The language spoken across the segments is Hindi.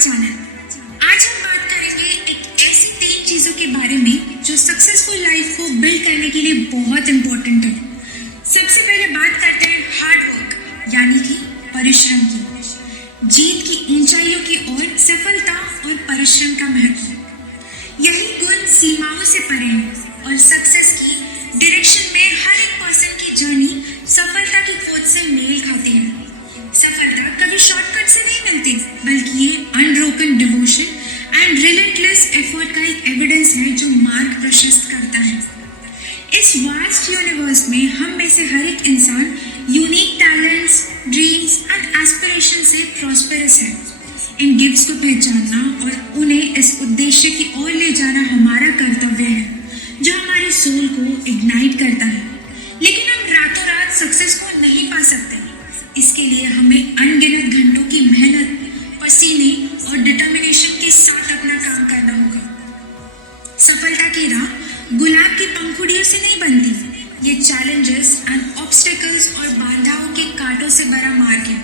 चैनल। आज हम बात करेंगे एक ऐसी 3 चीज़ों के बारे में जो सक्सेसफुल लाइफ को बिल्ड करने के लिए बहुत इम्पोर्टेंट है। सबसे पहले बात करते हैं हार्ड वर्क यानी कि परिश्रम की। जीत की ऊंचाइयों की ओर सफलता और परिश्रम का महत्व, यही गुण सीमाओं से परे है और सक्सेस की डायरेक्शन में हर एक पर्सन की जर्नी सफलता की खोज से मेल खाती है। सफलता कभी शॉर्टकट से नहीं मिलती, बल्कि ये unbroken devotion and relentless effort का एक एविडेंस है जो मार्ग प्रशस्त करता है। इस वास्ट यूनिवर्स में हम में से हर एक इंसान unique talents, dreams and aspiration से प्रॉस्पेरस है। इन गिफ्ट्स को पहचानना और उन्हें इस उद्देश्य की ओर ले जाना हमारा कर्तव्य है, जो हमारी सोल को इग्नाइट करता है। लेकिन हम रातों रात सक्सेस को नहीं पा सकते। इसके लिए हमें अनगिनत घंटों की मेहनत, पसीने और डिटर्मिनेशन के साथ अपना काम करना होगा। सफलता की राह गुलाब की पंखुड़ियों से नहीं बनती। ये चैलेंजेस एंड ऑब्स्टेकल्स और बाधाओं के कांटों से भरा मार्ग है।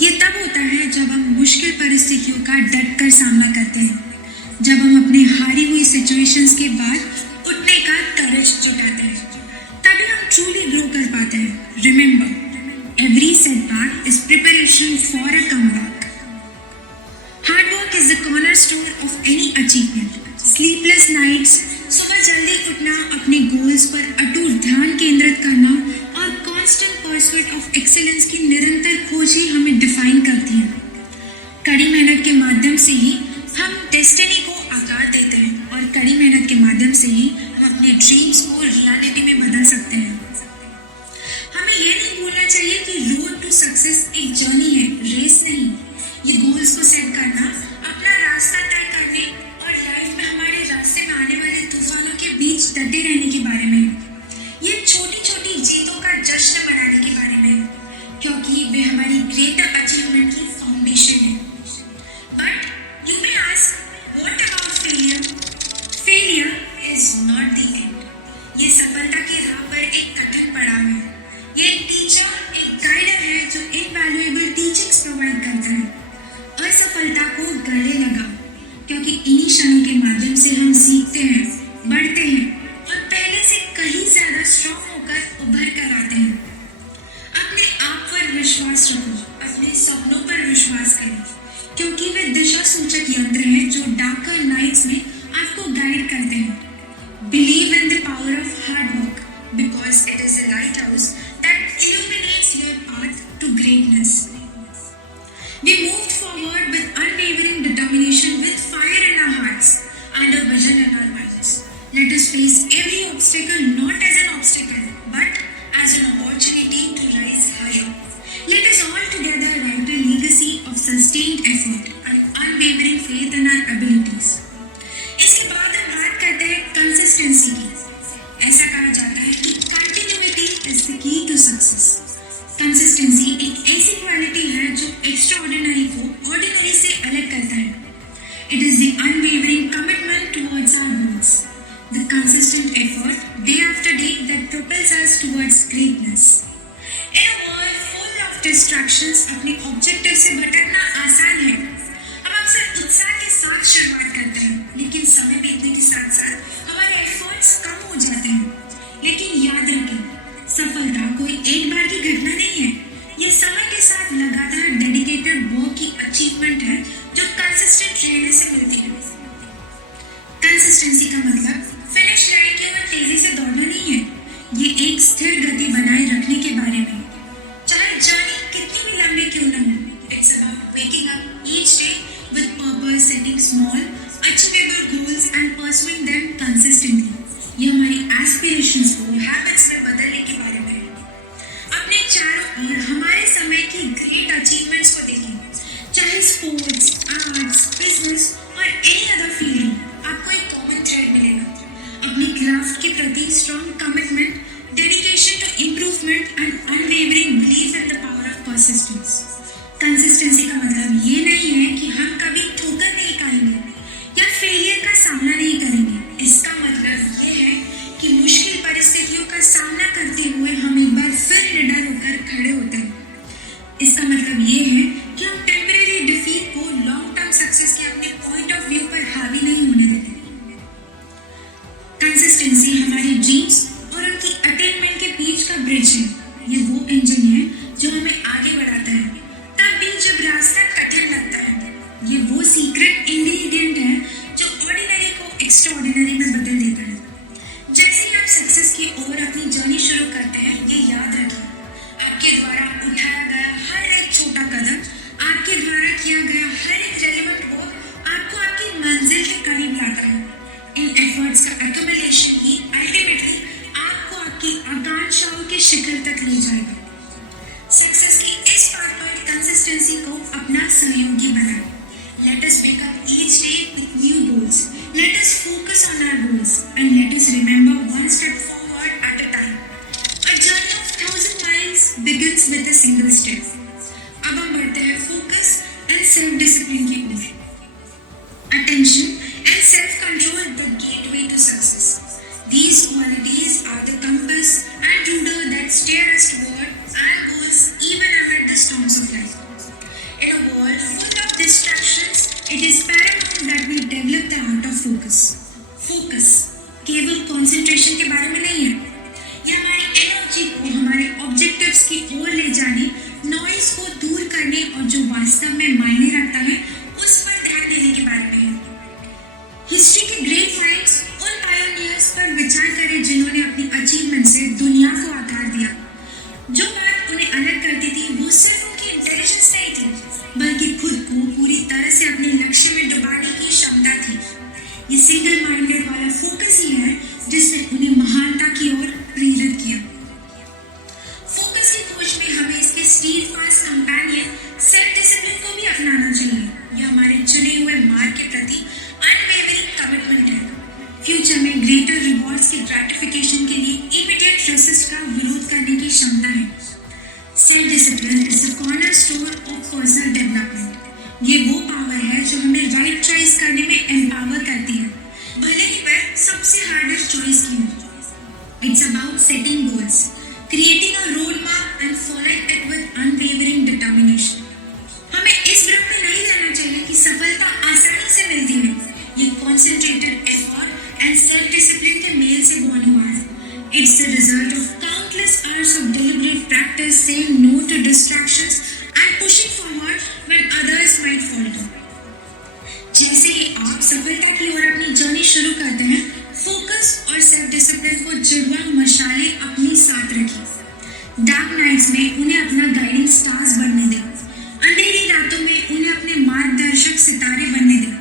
ये तब होता है जब हम मुश्किल परिस्थितियों का डट कर सामना करते हैं, जब हम अपने हारी हुई सिचुएशंस के बाद उठने का करेज जुटाते हैं, तभी हम ट्रूली ग्रो कर पाते हैं। Remember, every setback is preparation for a comeback. Hard work is the cornerstone of any achievement. Sleepless nights, सुबह जल्दी उठना, अपने गोल्स पर अटूट ध्यान केंद्रित करना और constant pursuit of excellence की निरंतर खोज ही हमें डिफाइन करती है। कड़ी मेहनत के माध्यम से ही हम डेस्टिनी को आकार देते हैं और कड़ी मेहनत के माध्यम से ही हम अपने ड्रीम्स को रियलिटी में बदल सकते हैं। हमें ये नहीं भूलना चाहिए कि रोड टू सक्सेस एक जर्नी है, रेस नहीं। ये गोल्स को सेट करना, अपना रास्ता तय करने और लाइफ में हमारे रास्ते में आने वाले तूफानों के बीच डटे रहने के बारे में है। ये छोटी छोटी जीतों का जश्न मनाने के बारे में है, क्योंकि वे हमारी ग्रेटर अचीवमेंट की फाउंडेशन है। But you may ask, what about failure? Failure is not the end. ये सफलता की राह पर एक कठिन पड़ाव है। ये एक टीचर, एक गाइडर है जो इनवैल्यूएबल टीचिंग्स प्रोवाइड करता है। असफलता को गले लगाओ, क्योंकि इन्हीं क्षणों के माध्यम से हम सीखते हैं, बढ़ते हैं और पहले से कहीं ज्यादा स्ट्रॉन्ग होकर उभर कर आते हैं। अपने आप पर विश्वास रखो, अपने सपनों पर विश्वास करें, क्योंकि वे दिशा सूचक यंत्र हैं जो डार्कर नाइट्स में आपको गाइड करते हैं। Believe in the power of hard work, because it is a lighthouse that illuminates your path to greatness. We moved forward with unwavering determination, with fire in our hearts and a vision in our minds. Let us face every obstacle not as an obstacle, but as an opportunity to rise higher. Let us all together write a legacy of sustained effort and unwavering faith in our abilities. इसके बाद हम बात करते हैं कंसिस्टेंसी की। ऐसा कहा जाता है कि continuity is the key to success. Consistency एक ऐसी क्वालिटी है जो एक्स्ट्राऑर्डिनरी को ऑर्डिनरी से अलग करता है। It is the unwavering commitment towards our goals, the consistent effort day after day that propels us towards greatness. In a world full of distractions, अपने ऑब्जेक्टिव से भटकना आसान है। हम अक्सर उत्साह के साथ शुरुआत करते हैं, लेकिन समय बीतने के साथ साथ हमारे एफर्ट्स कम हो जाते हैं। लेकिन याद रखें, सफलता कोई एक बार की घटना नहीं है। ये समय के साथ लगातार डेडिकेटेड वर्क की अचीवमेंट है जो कंसिस्टेंट रहने से मिलती है। कंसिस्टेंसी का मतलब फिनिश लाइन की ओर तेजी से दौड़ना नहीं है। ये एक स्थिर गति बनाए रखने के बारे में, चाहे जर्नी कितनी भी लंबी क्यों न हो। It's about waking up each day with purpose, setting small achievable goals and pursuing them consistently. ये हमारी एस्पिरेशंस को हैबिट्स में बदलने के बारे में है। अपने चारों ओर हमारे समय की ग्रेट अचीवमेंट्स को देखें, चाहे स्पोर्ट्स, आर्ट्स, बिजनेस और एनी अदर फील्ड हो, आपको एक कॉमन थ्रेड मिलेगा। अपनी क्राफ्ट के प्रति strong commitment, dedication to improvement and unwavering belief in the power of persistence. Consistency का मतलब ये नहीं है कि हम कभी ठोकर नहीं खाएंगे या फेलियर का सामना नहीं करेंगे। इसका मतलब ये है कि मुश्किल परिस्थितियों का सामना करते हुए हम एक बार फिर निडर होकर खड़े होते हैं। इसका मतलब ये है कि हम टेम्परेरी डिफीट को लॉन्ग टर्म सक्सेस इंजन, ये वो इंजन है जो हमें आगे बढ़ाता है तब भी जब रास्ता कठिन लगता है। ये वो सीक्रेट इंग्रेडिएंट है जो ऑर्डिनरी को एक्स्ट्रा ऑर्डिनरी में बदल देता है। जैसे ही आप सक्सेस की ओर अपनी जर्नी शुरू करते हैं, ये याद रखें, आपके द्वारा उठाया गया हर एक छोटा कदम, आपके द्वारा किया गया हर एक रेलेवेंट वर्क आपको आपकी मंजिल के करीब लाता है। इन एफर्ट्स का एक्युमुलेशन ही अल्टीमेटली आपको आपकी आकांक्षाओं के शिखर तक ले जाएगा। सक्सेस की इस पाथ पर कंसिस्टेंसी को अपना सहयोगी बनाएं। Let us wake up each day with new goals. Let us focus on our goals and let us remember one step forward at a time. A journey of 1,000 miles begins with a single step. अब हम बढ़ते हैं फोकस एंड सेल्फ डिसिप्लिन की ओर। Attention and self-control, the gateway to success. These qualities are the compass and rudder that steer us toward our goals even amid the storms of life. In a world full of distractions, it is paramount that we develop the art of focus. Focus केवल concentration के बारे में नहीं है, ये हमारी एनर्जी को हमारे ऑब्जेक्टिव्स की ओर ले जाने, नॉइज को दूर करने और जो वास्तव में मायने रखता है उस पर ध्यान देने के बारे में है। हिस्ट्री के ग्रेट माइंड्स उन पायोनियर्स पर विचार करें जिन्होंने अपनी अचीवमेंट से दुनिया को आकार दिया। जो बात उन्हें अलग करती थी वो सिर्फ उनकी इंटेलिजेंस नहीं थी, बल्कि खुद को पूरी तरह से अपने लक्ष्य में डुबाने की क्षमता थी। ये सिंगल माइंडेड वाला फोकस ही है जिसने उन्हें महानता की ओर प्रेरित किया। फोकस की खोज में हमें इसके steel fast companion self discipline को भी अपनाना चाहिए। यह हमारे चुने हुए मार्ग के प्रति अनवेवरिंग कमिटमेंट है। फ्यूचर में ग्रेटर रिवॉर्ड्स की ग्रेटिफिकेशन के लिए इमीडिएट रेसिस्ट का विरोध करने की क्षमता है। Self discipline is the cornerstone of personal development. ये वो पावर है जो हमें राइट चॉइस करने में एम्पावर करती है, भले ही वह सबसे हार्डेस्ट चॉइस की हो। It's about setting goals, creating a roadmap and following it with unwavering determination. हमें इस भ्रम में नहीं रहना चाहिए कि सफलता आसानी से मिलती है। ये concentrated effort and self-discipline के मेल से born हुआ है। It's the result of countless hours of deliberate practice, saying no to distractions and pushing forward when others might falter. जैसे ही आप सफलता की ओर अपनी जर्नी शुरू करते हैं, फोकस और सेल्फ डिसिप्लिन को जुड़वा मशाले अपने साथ रखिए। डार्क नाइट्स में उन्हें अपना गाइडिंग स्टार्स बनने दें, अंधेरी रातों में उन्हें अपने मार्गदर्शक सितारे बनने दें,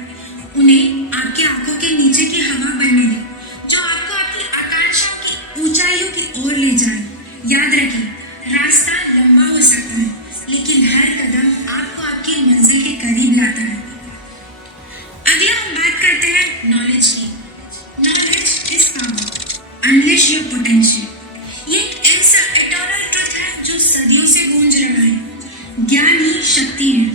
उन्हें आपकी आंखों के नीचे की हवा बनने दें जो आपको आपकी आकांक्षाओं की ऊंचाइयों की ओर ले जाए। याद रखें, रास्ता लंबा हो सकता है, लेकिन हर कदम आपको आपकी मंजिल के करीब लाता है। अगला हम बात करते हैं नॉलेज की। Knowledge is power, unleash your potential. ये एक ऐसा एटर्नल ट्रुथ है जो सदियों से गूंज रहा है। ज्ञान ही शक्ति है।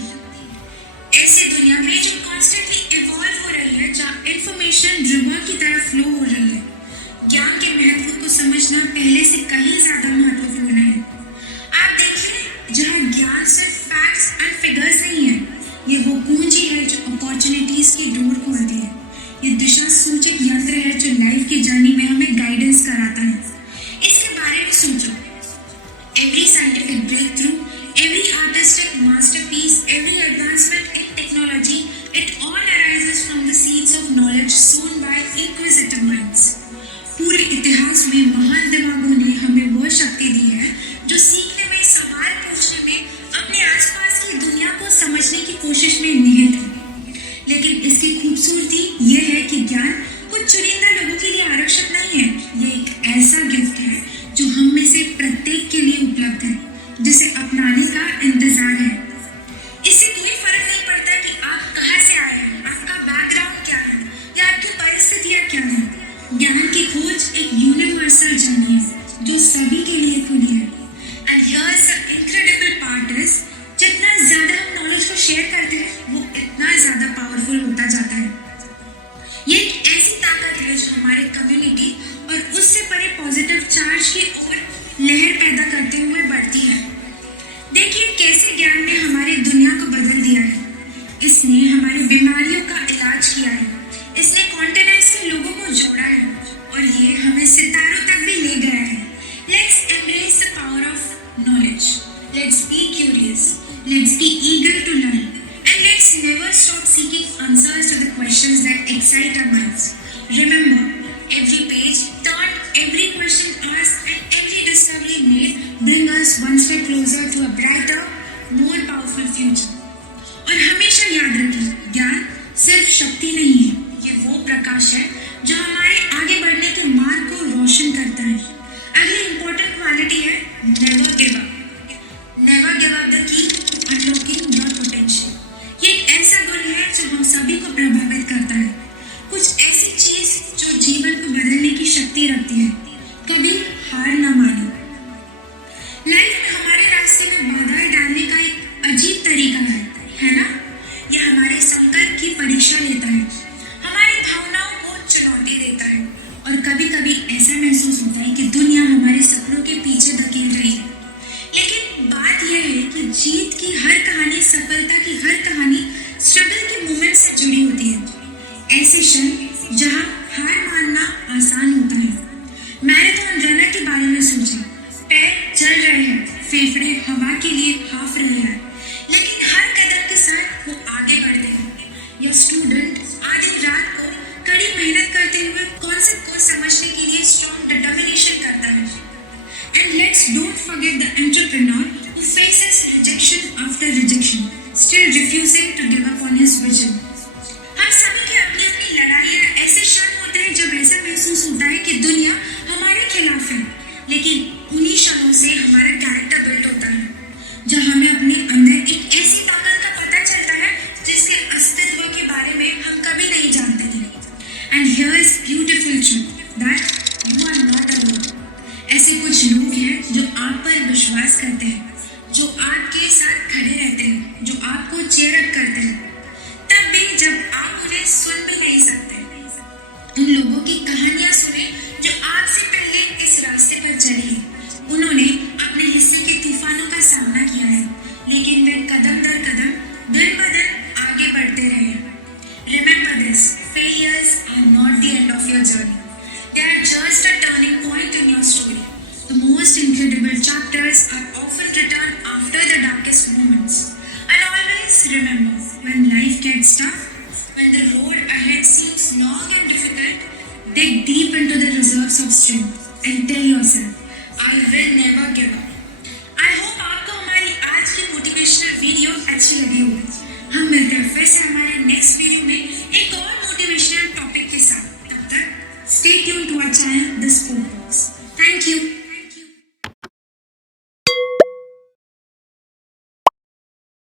ऐसी दुनिया में जो कॉन्स्टेंटली इवॉल्व हो रही है, जहाँ इंफॉर्मेशन रिवर की तरह फ्लो हो रही है, ज्ञान के महत्व को समझना पहले से कहीं ज्यादा महत्वपूर्ण है। आप देखिए, जहाँ ज्ञान सिर्फ फैक्ट्स एंड फिगर्स नहीं है, ये वो पूंजी है जो अपॉर्चुनिटीज की डोर खोलती है। ये दिशा सूचक यंत्र है जो लाइफ की जर्नी में हमें गाइडेंस कराता है। इसके बारे में सोचो। Every scientific breakthrough, every artistic masterpiece, every advancement in technology, it all arises from the seeds of knowledge sown by inquisitive minds. पूरे इतिहास में महान दिमागों ने हमें वो शक्ति दी है जो सीखने में, सवाल पूछने में, अपने आसपास की दुनिया को समझने की कोशिश में निहित है। लेकिन इसकी खूबसूरती ये है कि ज्ञान कुछ चुनिंदा लोगों के लिए आरक्षित नहीं है। ये एक ऐसा गिफ्ट है जो हम में से प्रत्येक के लिए उपलब्ध है, जिसे अपनाने का इंतजार है। इससे कोई फर्क नहीं पड़ता कि आप कहाँ से आए हैं, आपका बैकग्राउंड क्या है या आपकी परिस्थितियाँ क्या हैं। ज्ञान की खोज एक यूनिवर्सल जर्नी है जो सभी के लिए खुली है। And here is the incredible part is, जितना ज्यादा हम नॉलेज को शेयर करते हैं, वो let's be curious, let's be eager to learn, and let's never stop seeking answers to the questions that excite our minds. Remember, every page turned, every question asked, and every discovery made bring us one step closer to a brighter, more powerful future. और हमेशा याद रखें, ज्ञान सिर्फ शक्ति नहीं है, ये वो प्रकाश है जो हमारे आगे बढ़ने के मार्ग को रोशन करता है। अगली इम्पोर्टेंट क्वालिटी है never give up. Never give up the key to unlocking your potential. ये एक ऐसा गुण है जो हम सभी को प्रभावित करता है, कुछ ऐसी चीज जो जीवन को बदलने की शक्ति रखती है। कभी हार न मानो। लाइफ में हमारे रास्ते में बाधाएं डालने का एक अजीब तरीका है ना? ये हमारे संकल्प की परीक्षा लेता है, हमारी भावनाओं को चुनौती देता है, और कभी कभी ऐसा महसूस होता है कि दुनिया हमारे सपनों के पीछे धकेल रही है। लेकिन बात यह है कि जीत की हर कहानी, सफलता की हर कहानी स्ट्रगल के मोमेंट से जुड़ी होती है। ऐसे क्षण जहां हार मानना आसान होता है। मैराथन रनर के बारे में सोचें, पैर चल रहे हैं, फेफड़े हवा के लिए हाफ रहे हैं, लेकिन हर कदम के साथ वो आगे बढ़ते हैं। या स्टूडेंट आधी रात को कड़ी मेहनत करते हुए कॉन्सेप्ट को समझने के लिए स्ट्रॉन्ग डिटर्मिनेशन करता है। And let's don't forget the entrepreneur who faces rejection after rejection, still refusing to give up on his vision. हम सभी की अपनी अपनी लड़ाइयाँ, ऐसे क्षण होते हैं जब ऐसा महसूस होता है कि दुनिया हमारे खिलाफ है, लेकिन उन्हीं क्षणों से हमारा कैरेक्टर बिल्ड होता है, जब हमें अपने अंदर एक ऐसी ताकत का पता चलता है जिसके अस्तित्व के बारे में हम कभी नहीं जानते थे। And here is beautiful truth that you are not alone. ऐसे कुछ लोग हैं जो आप पर विश्वास करते हैं, जो आपके साथ खड़े रहते हैं, जो आपको चेयर अप करते हैं, तब भी जब आप उन्हें सुन भी नहीं सकते। उन लोगों की कहानियां सुने जो आपसे पहले इस रास्ते पर चले हैं। उन्होंने अपने हिस्से के तूफानों का सामना किया है, लेकिन वे कदम दर कदम, दिन ब दिन आगे बढ़ते रहे हैं। Remember this, failures are not the end of your journey. They are just a turning point in your story. The most incredible chapters are often written after the darkest moments. And always remember, when life gets tough, when the road ahead seems long and difficult, dig deep into the reserves of strength and tell yourself, I will never give up.